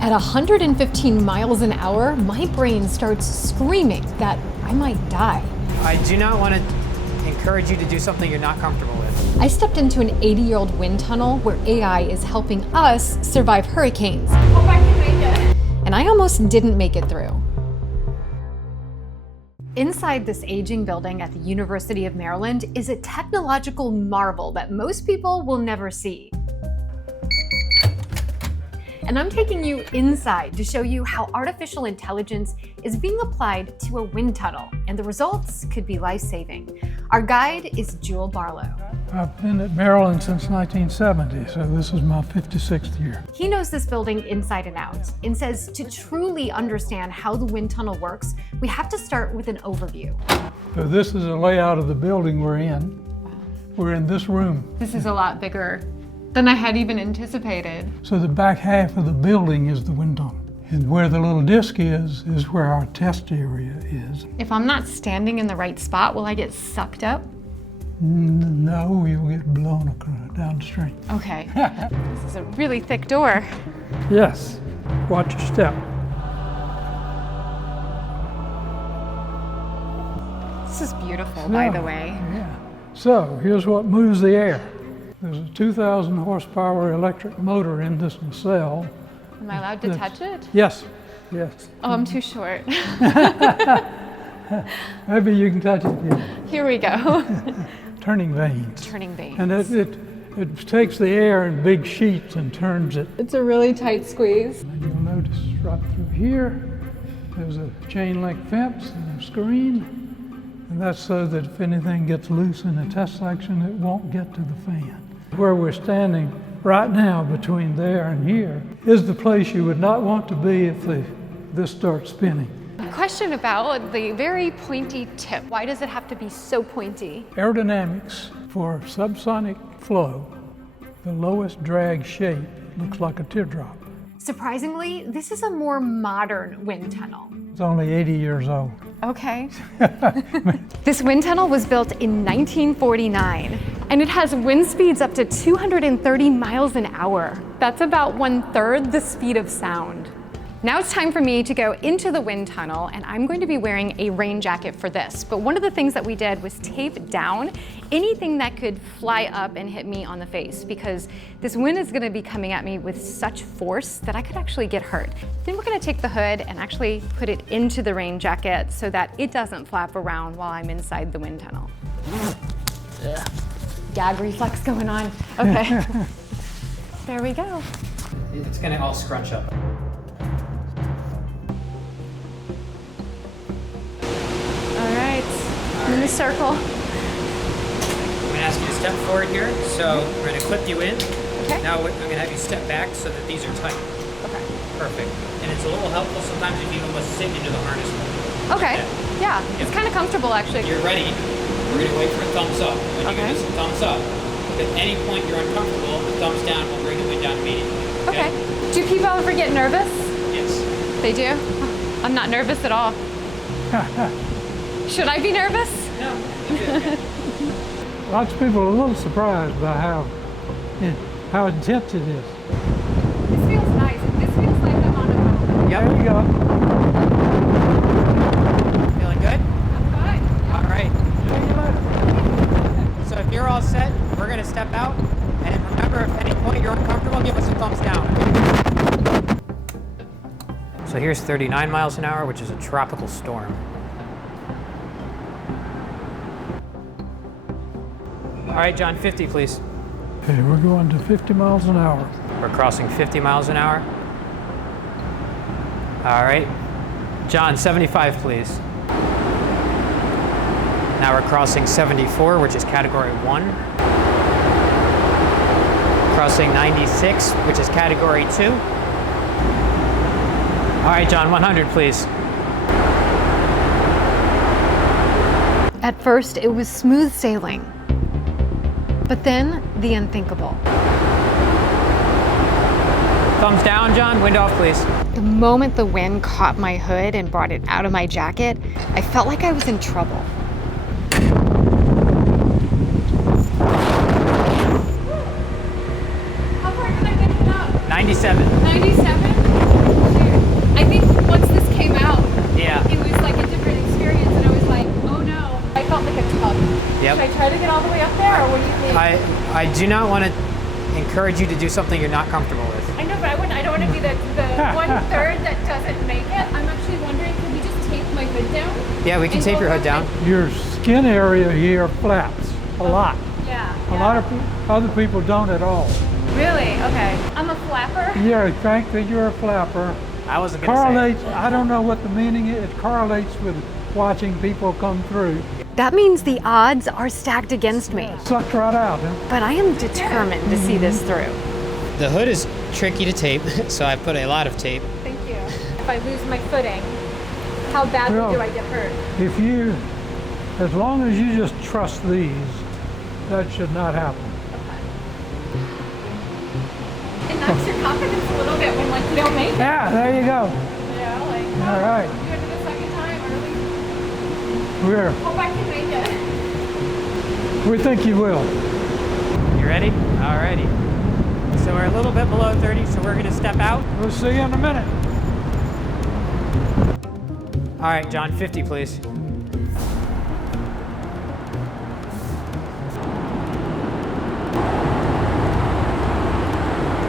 At 115 miles an hour, my brain starts screaming that I might die. I do not want to encourage you to do something you're not comfortable with. I stepped into an 80-year-old wind tunnel where AI is helping us survive hurricanes. Hope I can make it. And I almost didn't make it through. Inside this aging building at the University of Maryland is a technological marvel that most people will never see. And I'm taking you inside to show you how artificial intelligence is being applied to a wind tunnel, and the results could be life-saving. Our guide is Jewel Barlow. I've been at Maryland since 1970, so this is my 56th year. He knows this building inside and out, and says to truly understand how the wind tunnel works, we have to start with an overview. So this is a layout of the building we're in. We're in this room. This is a lot bigger than I had even anticipated. So the back half of the building is the wind tunnel. And where the little disc is where our test area is. If I'm not standing in the right spot, will I get sucked up? No, you'll get blown downstream. Okay. This is a really thick door. Yes, watch your step. This is beautiful, by the way. Yeah. So here's what moves the air. There's a 2,000 horsepower electric motor in this nacelle. Am I allowed to touch it? Yes, yes. Oh, I'm too short. Maybe you can touch it. Yeah. Here we go. Turning vanes. Turning vanes. And it takes the air in big sheets and turns it. It's a really tight squeeze. And you'll notice right through here, there's a chain link fence and a screen. And that's so that if anything gets loose in the test section, it won't get to the fan. Where we're standing right now between there and here is the place you would not want to be if this starts spinning. Question about the very pointy tip. Why does it have to be so pointy? Aerodynamics for subsonic flow, the lowest drag shape looks like a teardrop. Surprisingly, this is a more modern wind tunnel. It's only 80 years old. Okay. This wind tunnel was built in 1949, and it has wind speeds up to 230 miles an hour. That's about 1/3 the speed of sound. Now it's time for me to go into the wind tunnel, and I'm going to be wearing a rain jacket for this. But one of the things that we did was tape down anything that could fly up and hit me on the face, because this wind is going to be coming at me with such force that I could actually get hurt. Then we're going to take the hood and actually put it into the rain jacket so that it doesn't flap around while I'm inside the wind tunnel. Yeah. Gag reflex going on. Okay. There we go. It's going to all scrunch up. In the circle. I'm going to ask you to step forward here. So we're going to clip you in. Okay. Now I'm going to have you step back so that these are tight. Okay. Perfect. And it's a little helpful sometimes if you almost sit into the harness. Okay. Yeah. It's kind of comfortable actually. If you're ready, we're going to wait for a thumbs up. When you give us a thumbs up, if at any point you're uncomfortable, the thumbs down will bring the wind down immediately. Okay. Do people ever get nervous? Yes. They do? I'm not nervous at all. Should I be nervous? No. Okay. Lots of people are a little surprised by how intense it is. This feels nice. This feels like I'm on a boat. Yep. There you go. Feeling good? I'm fine. All right. See you later. So if you're all set, we're going to step out. And remember, if at any point you're uncomfortable, give us a thumbs down. So here's 39 miles an hour, which is a tropical storm. All right, John, 50, please. Okay, we're going to 50 miles an hour. We're crossing 50 miles an hour. All right. John, 75, please. Now we're crossing 74, which is category 1. Crossing 96, which is category 2. All right, John, 100, please. At first, it was smooth sailing. But then, the unthinkable. Thumbs down, John. Wind off, please. The moment the wind caught my hood and brought it out of my jacket, I felt like I was in trouble. How far did I get it up? 97. 97? Yep. Should I try to get all the way up there, or what do you think? I do not want to encourage you to do something you're not comfortable with. I know, but I don't want to be the 1/3 that doesn't make it. I'm actually wondering, can we just tape my hood down? Yeah, we can tape your hood down. Your skin area here flaps a lot. Yeah. A lot of other people don't at all. Really? Okay. I'm a flapper. Yeah, thank that you're a flapper. I wasn't going to Correlates, I don't know what the meaning is, it correlates with watching people come through. That means the odds are stacked against me. Sucked right out, huh? But I am determined to see this through. The hood is tricky to tape, so I put a lot of tape. Thank you. If I lose my footing, how badly Well, do I get hurt? If you, as long as you just trust these, that should not happen. It knocks your confidence a little bit when you don't make it. Yeah, there you go. Yeah, All right. you do it the second time early. Hope I can make it. We think you will. You ready? Alrighty. So we're a little bit below 30, so we're going to step out. We'll see you in a minute. All right, John, 50, please.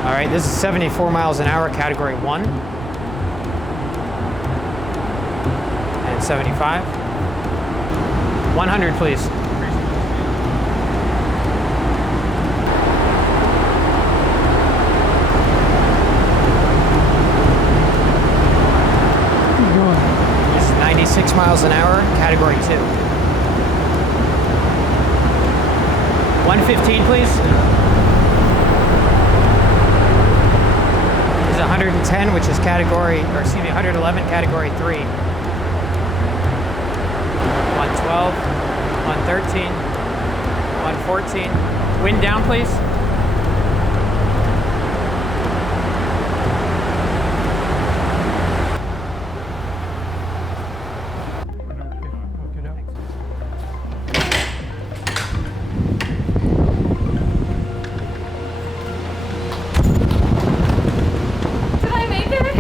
All right, this is 74 miles an hour, category 1. And 75. 100, please. Keep going. This is 96 miles an hour, category 2. 115, please. 110, which is 111, category 3. 112, 113, 114. Wind down, please.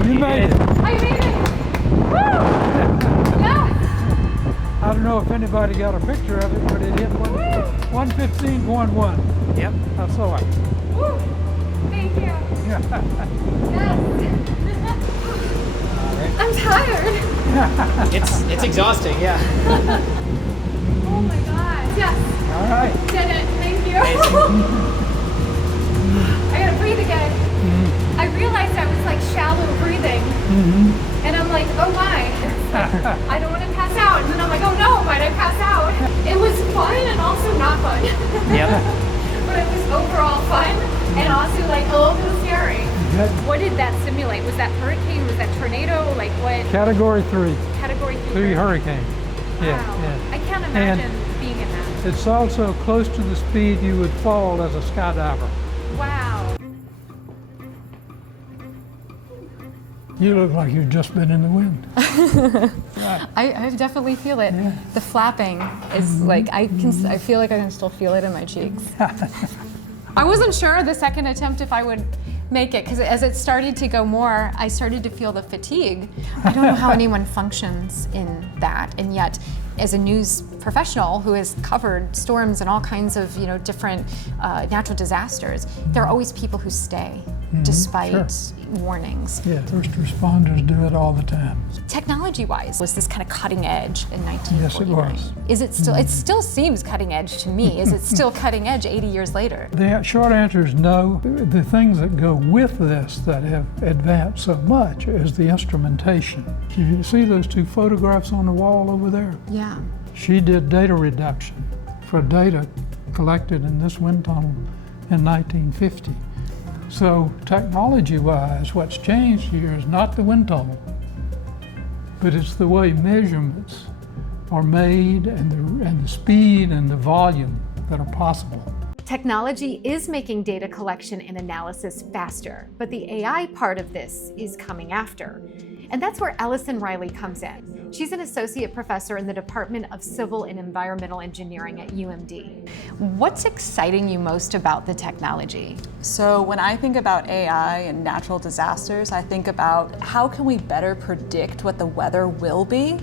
You made it. I made it! Woo! Yes! I don't know if anybody got a picture of it, but it hit 115.1. Yep. I saw it. Woo! Thank you. Yes! I'm tired. It's exhausting, yeah. Oh my god. Yes. All right. Did it. Thank you. I gotta breathe again. I realized I was shallow breathing. And I'm like, oh my. I don't want to pass out. And then I'm like, oh no, might I pass out? It was fun and also not fun. Yep. But it was overall fun and also a little bit scary. What did that simulate? Was that hurricane? Was that tornado? What? Category 3. Category 3 hurricane. Wow. Yeah. I can't imagine being in that. It's also close to the speed you would fall as a skydiver. Wow. You look like you've just been in the wind. I definitely feel it. Yeah. The flapping is I feel like I can still feel it in my cheeks. I wasn't sure the second attempt if I would make it, because as it started to go more, I started to feel the fatigue. I don't know how anyone functions in that, and yet as a news professional who has covered storms and all kinds of different natural disasters, there are always people who stay despite warnings. Yeah, first responders do it all the time. Technology-wise, was this kind of cutting edge in 1949? Yes, it was. Is it still? It still seems cutting edge to me. Is it still cutting edge 80 years later? The short answer is no. The things that go with this that have advanced so much is the instrumentation. You see those 2 photographs on the wall over there? Yeah. She did data reduction for data collected in this wind tunnel in 1950. So technology-wise, what's changed here is not the wind tunnel, but it's the way measurements are made and the speed and the volume that are possible. Technology is making data collection and analysis faster, but the AI part of this is coming after. And that's where Ellison Riley comes in. She's an associate professor in the Department of Civil and Environmental Engineering at UMD. What's exciting you most about the technology? So when I think about AI and natural disasters, I think about how can we better predict what the weather will be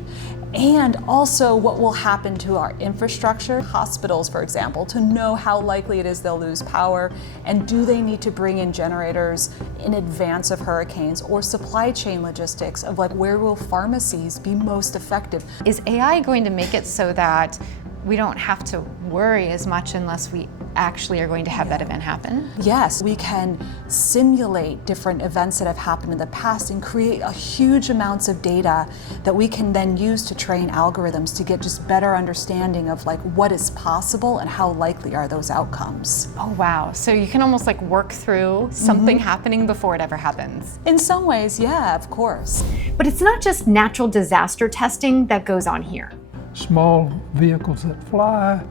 and also what will happen to our infrastructure, hospitals, for example, to know how likely it is they'll lose power, and do they need to bring in generators in advance of hurricanes, or supply chain logistics of like where will pharmacies be most effective. Is AI going to make it so that we don't have to worry as much unless we actually are going to have that event happen? Yes, we can simulate different events that have happened in the past and create a huge amounts of data that we can then use to train algorithms to get just better understanding of like what is possible and how likely are those outcomes. Oh wow, so you can almost like work through something happening before it ever happens. In some ways, yeah, of course. But it's not just natural disaster testing that goes on here. Small vehicles that fly,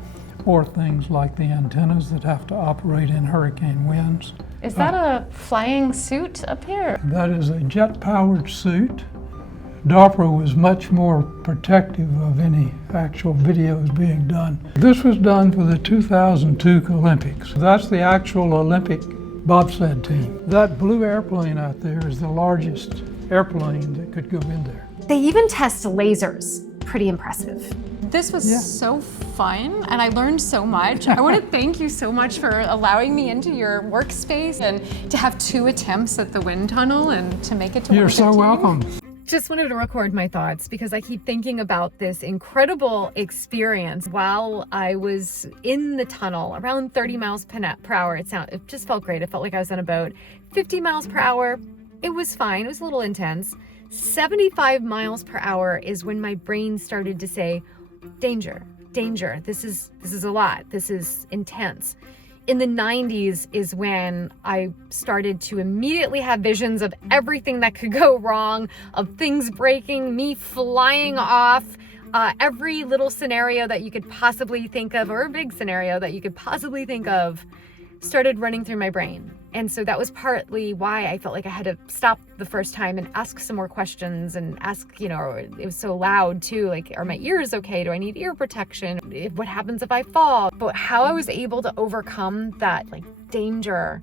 or things like the antennas that have to operate in hurricane winds. Is that a flying suit up here? That is a jet-powered suit. DARPA was much more protective of any actual videos being done. This was done for the 2002 Olympics. That's the actual Olympic bobsled team. That blue airplane out there is the largest airplane that could go in there. They even test lasers. Pretty impressive. This was so fun, and I learned so much. I want to thank you so much for allowing me into your workspace and to have 2 attempts at the wind tunnel and to make it to You're so welcome. Just wanted to record my thoughts because I keep thinking about this incredible experience while I was in the tunnel around 30 miles per hour. It just felt great. It felt like I was on a boat. 50 miles per hour, it was fine. It was a little intense. 75 miles per hour is when my brain started to say, danger, danger, this is a lot, this is intense. In the 90s is when I started to immediately have visions of everything that could go wrong, of things breaking, me flying off, every little scenario that you could possibly think of, or a big scenario that you could possibly think of, started running through my brain. And so that was partly why I felt like I had to stop the first time and ask some more questions and ask, it was so loud too, like, are my ears okay? Do I need ear protection? What happens if I fall? But how I was able to overcome that like danger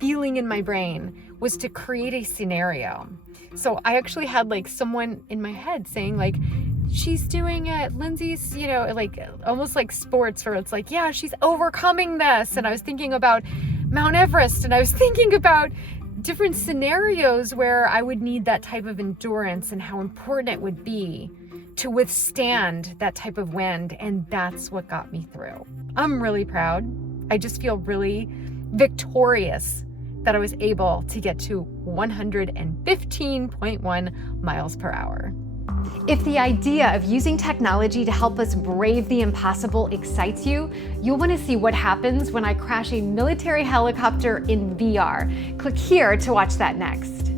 feeling in my brain was to create a scenario. So I actually had like someone in my head saying like, she's doing it, Lindsey's, like almost like sports where it's like, yeah, she's overcoming this. And I was thinking about Mount Everest, and I was thinking about different scenarios where I would need that type of endurance and how important it would be to withstand that type of wind. And that's what got me through. I'm really proud. I just feel really victorious that I was able to get to 115.1 miles per hour. If the idea of using technology to help us brave the impossible excites you, you'll want to see what happens when I crash a military helicopter in VR. Click here to watch that next.